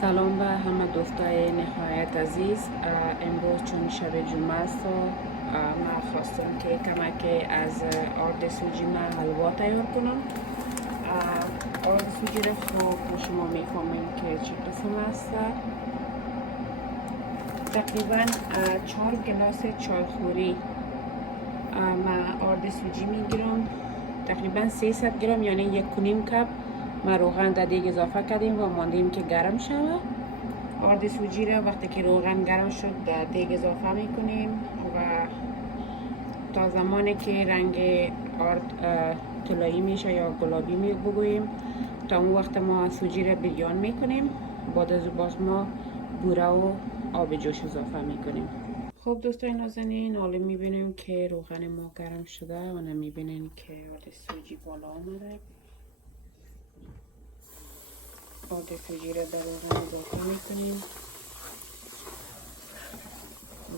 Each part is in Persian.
سلام به همه دوستای نهایت عزیز. امروز چون شب جمعه است من خواستم که کمک از آرد سوجی من حلوا تیار کنم. آرد سوجی را خوب شما میفهمیم که چه قسم است. تقریبا 4 گلاس چایخوری من آرد سوجی میگیرم. تقریبا 300 گرم یعنی 1.5 کپ ما روغن در دیگ اضافه کردیم و ماندیم که گرم شود. آرد سوجی را وقتی که روغن گرم شد در دیگ اضافه میکنیم و تا زمانی که رنگ آرد طلایی میشه یا گلابی بگوییم تا اون وقت ما سوجی را بریان میکنیم. بعد از باز ما بوره و آب جوش اضافه میکنیم. خب دوستان نازنین، حالا میبینیم که روغن ما گرم شده و میبینیم که آرد سوجی بالا آمده. آرد سوجی را در روغن اضافه میکنیم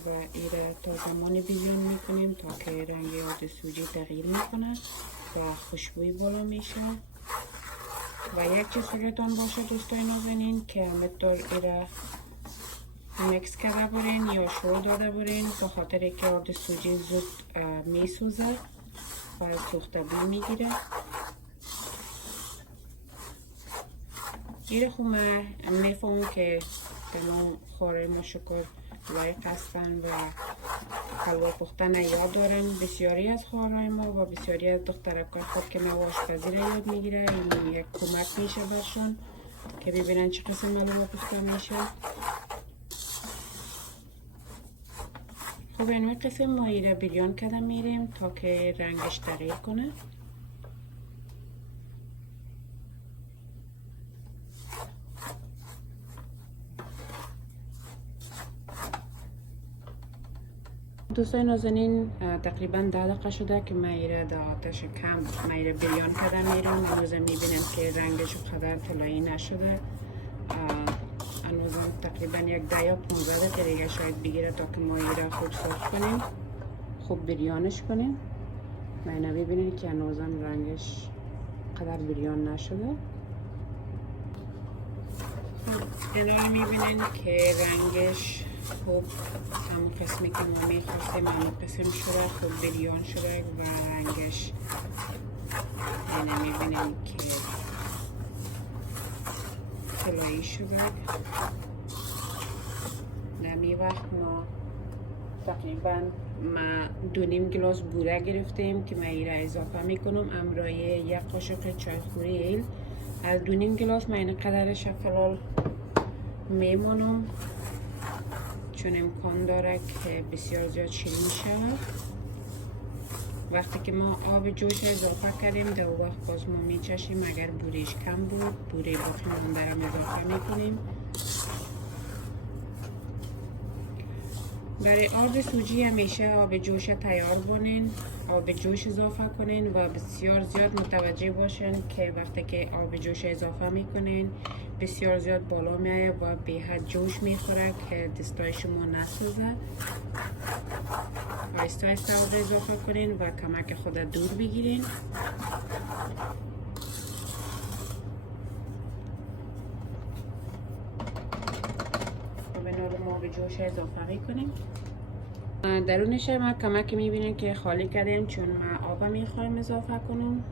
و این را تا زمان بریان میکنیم تا که رنگ آرد سوجی تغییر میکنه و خوشبوی بالا میشه. و یک چیز یادتان باشه دوستای نازنین که همینطور این را میکس کرده برین یا شو داده برین، به خاطر که آرد سوجی زود میسوزه و سوختگی میگیره. این خوب میفهمم که تمام خواره ما شکر لایق هستن و حلوا پختن یاد دارن. بسیاری از خوارهای ما و بسیاری از دخترکای خود که ما آشپزی را یاد میگیره، این یک کمک میشه برشان که ببینن چه قسم حلوا پخته میشه. خب این قسم ما این را بریان کرده میریم تا که رنگش تغییر کنه. دوستای نازنین تقریبا 10 دقیقه شده که من ایره در آتش کم من ایره بریان کرده میرم. هنوز میبینم که رنگش قدر طلایی نشده. هنوز تقریبا یک 10 یا 15 دقیقه دیگه شاید بگیره تا که ما ایره خوب سرخ کنیم، خوب بریانش کنیم. من میبینید که هنوز رنگش قدر بریان نشده. اینا میبینید که رنگش خوب همون قسمی که ما میخواستیم همون قسم شده، خوب بریان شده و رنگش اینه میبینیم که طلایی شده. نمی وقت ما تقریبا ما 2.5 گلاس بوره گرفتیم که من ایره اضافه میکنم امرای 1 قاشق چایخوری ایل. از 2.5 گلاس من این قدرش فلال میمانم چون امکان داره که بسیار زیاد شیرین شود. وقتی که ما آب جوش اضافه کردیم در وقت باز ما میچشیم اگر بوریش کم بود بوره باقی مونده را اضافه میکنیم. برای آرد سوجی همیشه آب جوش تیار کنین، آب جوش اضافه کنین و بسیار زیاد متوجه باشین که وقتی که آب جوش اضافه میکنین بسیار زیاد بالا میایه و به حد جوش میخوره که دستای شما نسوزه. آهسته آهسته آب اضافه کنین و کمک خود دور بگیرین. و به نور ما آب جوش اضافه میکنیم. درونش ما کمک میبینیم که خالی کردیم چون ما آب میخوایم اضافه کنم.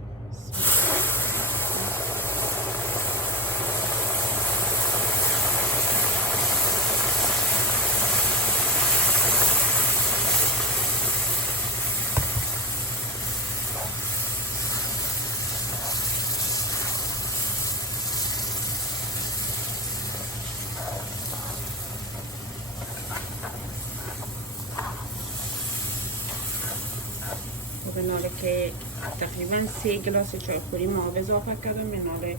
به ناله که تقریبا 3 گلاس چایخوری ما آب اضافه کردم. به ناله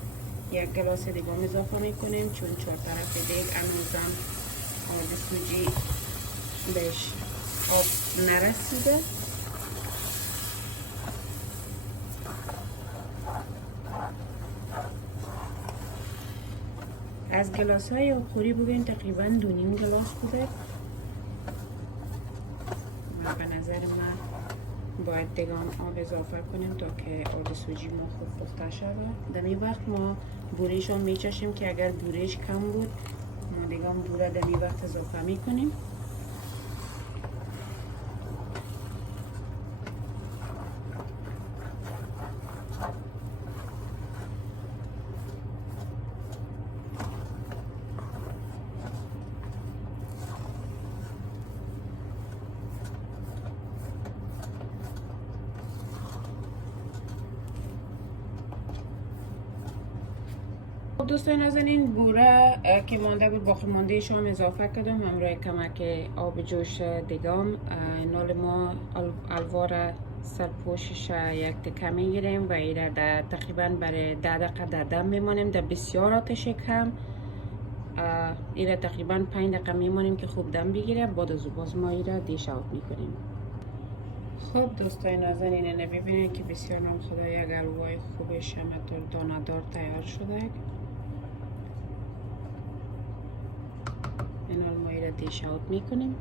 1 گلاس دیگه اضافه میکنیم چون 4 طرف دیگ هنوزم آرد سوجی بهش آب نرسیده. از گلاس های آبخوری بگوین تقریبا 2.5 گلاس بوده و به نظر من باید دیگه آب اضافه کنیم تا که آرد سوجی ما خوب پخته شود. در این وقت ما بورش رو میچشیم که اگر بورش کم بود ما دیگه بوره در این وقت اضافه میکنیم. دوستان نازنین بوره که مانده بود باقی مانده شو هم اضافه کردم همراه کمک آب جوش دیگام. نال ما الوار سرپوشش یک تکه میگیریم و ایره در تقریبا برای 10 دقیقه در دم میمانیم در بسیار آتش کم. ایره تقریبا 5 دقیقه میمانیم که خوب دم بگیره. بعد از باز ما ایره دیش اوت میکنیم. خب دوستای نازنین اینه ببینید که بسیار نام خدا یک حلوای خوب شمتر دانه‌دار تیار شده. این حال ما ایره دیش اوت میکنیم.